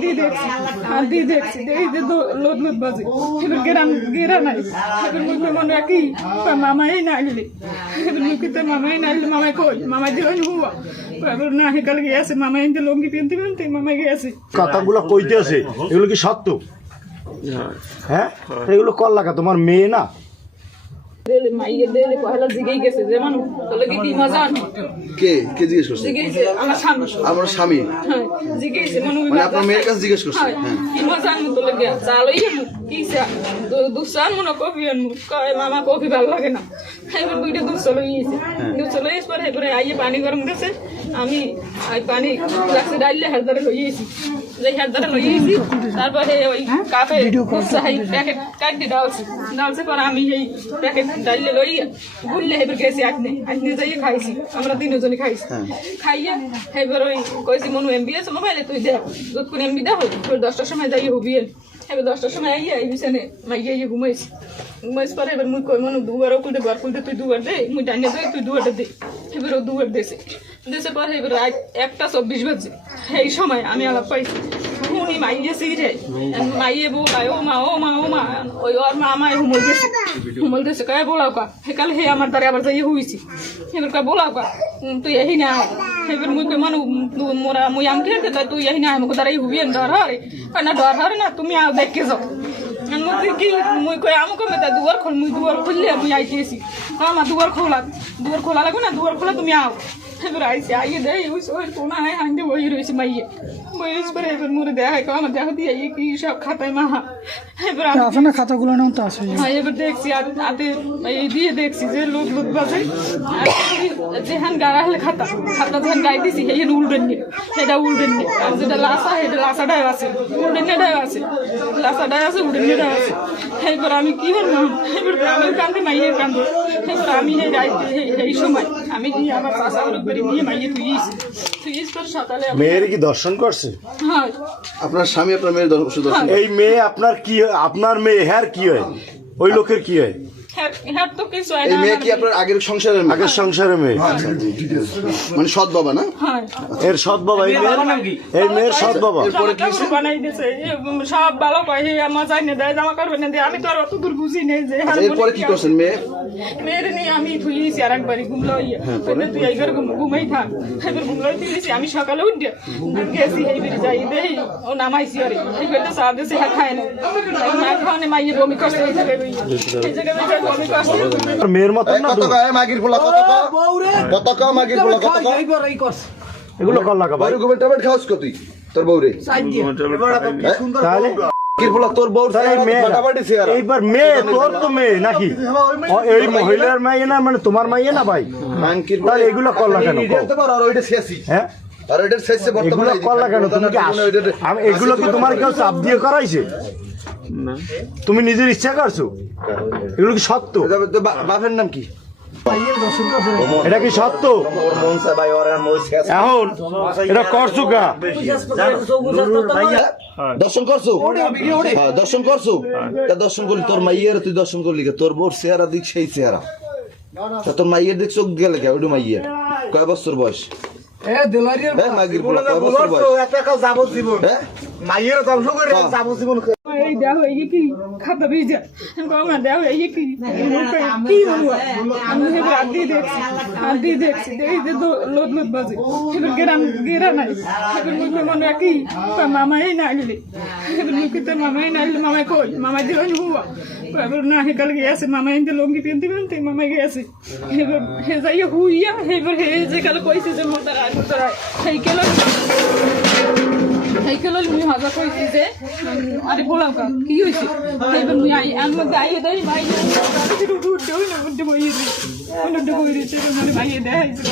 দিয়ে দেখছি এই যে লোদ লোদ বাজে এবার গেরা নাই এবার মুখে মনে রাখি মামাই না আইলে এবার মুখিতে মামাই না আইলে মামাই কই মামাই দিলেন হুয়া এবার না হেকাল গিয়েছে মামাই ইন্দে লঙ্গি পিনতে পিনতে মামাই গিয়েছে কথাগুলো কইতে আছে এগুলো কি সত্য? হ্যাঁ এগুলো কল লাগা তোমার মেয়ে না? মাইয়ে দেলে পহেলা জিগেই গেছে যেমন তাহলে কি মজা কে কে জিজ্ঞেস করছে? জিগেইছে আমার স্বামী আমার স্বামী হ্যাঁ জিগেইছে মানে আপনার মেয়ের কাছে জিজ্ঞেস করছে? হ্যাঁ কি মজা তো লাগে চালই কিসা দুসান মনে কফি আনমু কয় মামা কফি ভালো লাগে না এবার দুইটা দুধ চলে গিয়েছে দুধ চলে এসে পরে এবারে আইয়ে পানি গরম গেছে আমি পানি গ্লাসে ডাইলে হাজারে লইয়েছি যে হাজারে লইয়েছি তারপরে ওই কাপে সাহাই প্যাকেট কাটি ডালছে পরে আমি এই প্যাকেট ডাইলে লই গুললে এবার গেছি আপনি যাইয়ে খাইছি আমরা তিনজনই খাইছি খাইয়া এবার ওই কইছি মনু এমবি আছে মোবাইলে তুই দেখ দুধ করে এমবি দেখো তোর 10টার সময় যাইয়ে হবি এবার 10টার সময় আইয়া এই বিছানে মাইয়া ঘুমাইছি পরে এবার মুই কই মনু দুবার খুলতে তুই দুবার দে মুই ডাইনে দে তুই দুবারটা দে এবার ও দুবার দেশে পরে এবার 1:24 বাজে এই সময় আমি আলাপ পাইছি উনি মাইয়ে সিরে মাইয়ে বোলায় ও মা ওই ওর মা আমায় হুমল গেছে কয় বোলাও কা হেকাল হে আমার দ্বারা আবার যাই হইছি এবার কয় বোলাও কা তুই এই না এবার মুই কই মানু মোরা মুই আম খেতে তাই তুই এই না আমাকে দ্বারাই হুবি ডর হরে না ডর হরে না তুমি আও দেখে যাও কি মুই কই আমাকে মেতা দুয়ার খোল মুই দুয়ার খুললে মুই আইতেছি আমার দুয়ার খোলা লাগবে না দুয়ার খোলা তুমি আও এবার আইসি আইয়ে দেয় ওই কোনা হয় হাঁটতে বই রয়েছে মাইয়ে বই রয়েছে পরে এবার মুড়ে দেওয়া হয় আমার দেখো দিয়ে কি সব খাতায় মাহা এবার আপনার খাতাগুলো নাম তো আছে হ্যাঁ এবার দেখছি হাতে এই দিয়ে দেখছি যে লুট বাজে যেহান গাড়া হলে খাতা যেহান গাই দিছি সেই উল্টেন নি সেটা উল্টেন নি আর যেটা লাসা সেটা লাসাটাই আছে উল্টেনটাই আছে লাসাটাই আছে উল্টেনটাই আছে এবার আমি কি বললাম এবার আমি কান্দে মাইয়ে কান্দে এবার আমি এই সময় আমি গিয়ে আমার চাষা নিয়ে মাইয়ে তুইস পর সকালে মেয়ের কি দর্শন করছে? হ্যাঁ আপনার স্বামী আপনার মেয়ের দর্শন? এই মেয়ে আপনার কি আপনার মেয়ে হ্যার কি হয়? ওই লোকের কি হয়? হ্যাঁ তো কিছু হয় এই না মেয়ে কি আপনার আগের সংসারের মেয়ে? আগের সংসারের মেয়ে মানে সৎ বাবা না? হ্যাঁ এর সৎ বাবা এই মেয়ের সৎ বাবা বানাই দিয়েছে সব ভালো কয় আমার যাই না দেয় জামা কাপড় না দেয় আমি তো আর অত দূর বুঝি নেই যে এরপরে কি করছেন? মেয়ের নিয়ে আমি থুইছি আর একবারই ঘুমলো তুই এই ঘরে ঘুমাই থাক এবার ঘুমলো তুইছি আমি সকালে উঠে গেছি এই বেরিয়ে যাই দেই ও নামাইছি আরে এই বেরতে চা দিয়েছে হ্যাঁ খায় না খাওয়ানে মাইয়ে বমি করছে এই জায়গায় বমি করছে মেয়ের মতো না কত কয় মাগির পোলা কত কয় মাগির পোলা কত কয় এগুলো কল লাগা ভাই গোবের টমেট খাওয়াস কত তুই তোর বউরে তাহলে মাগির পোলা তোর বউর ফাটাফাটি চেহারা এইবার মেয়ে তোর তো মেয়ে নাকি এই মহিলার মেয়ে না মানে তোমার মেয়ে না ভাই মাগির তাহলে এগুলো কল লাগা কেন? আর ওইটা শেষই হ্যাঁ আর ওইটা শেষে এগুলো বর্তমানে কল লাগা কেন? তুমি কি আমি এগুলো কি তোমার কেউ চাপ দিয়ে করাইছে? তুমি নিজের ইচ্ছা করছো? এগুলো কি সত্য? বাপের নাম কি? এটা কি সত্য? এখন এটা করছো কা দর্শন করছো? হ্যাঁ দর্শন করছো? দর্শন করলি তোর মাইয়ের তুই দর্শন করলি তোর বোর চেহারা দিক সেই চেহারা তোর মাইয়ের দিক চোখ গেলে কে ওইটা মাইয়ের কয় বছর বয়স? মাগির পোলা কয় বছর বয়স? এই দেখো এই কি খাতা ভিজা না দেখো এই কি আমি রাত দিয়ে দেখছি এই যে লোদ লোদ বাজে এবার গেরা নাই এবার মুখে মনে রাখি মামাই না আইলে এবার মুখিতে মামাই না আইলে মামাই কই মামাই দিলেন হুয়া এবার না হেকাল গিয়েছে মামাই ইন্দে লঙ্গি পিনতে পিনতে মামাই গিয়েছে এবার হে যাইয়ে হুইয়া এবার হে যে কাল কইছে যে মোতার আর মোতার এই কেলো মুই হাজা কইছি যে আরে বলাও কা কি হইছে এবার মুই আমি গাইয়ে দেই ভাই উঠে বই দিছে মানে ভাইয়ে দেখাইছে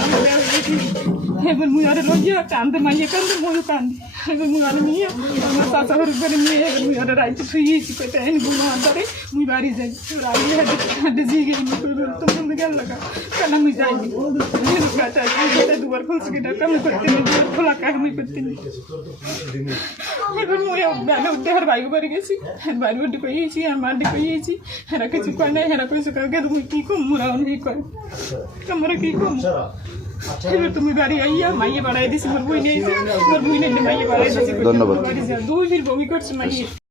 এবার মুই আরে লইয়া কান্দে মাইয়ে কান্দে মুই কান্দে এবার মুই আরে নিয়ে আমার চাচা ঘর করে নিয়ে এবার মুই আরে রাইতে শুয়েছি কইতে এনে গুলো আন্দারে মুই বাড়ি যাই রাইয়ে হাতে জিগে তুমি গেল লাগা কেন মুই যাইনি গাটা দুবার খুলছে কিনা কেমন করতে খোলা কাহিনী করতে এবার মুই বেলা উঠতে আর বাইরে বাড়ি গেছি বাড়ি উঠে কইয়েছি আর মাটি কইয়েছি হেরা কিছু কয় নাই হেরা কইছে কালকে তুমি কি কম মোরা অনেক কয় তোমরা কি কম এবার তুমি বাড়ি আইয়া মাইয়ে বাড়াই দিছি মোর বই নেই মোর বই নেই মাইয়ে বাড়াই দিছি ধন্যবাদ। দুই ফির বমি করছে মাইয়ে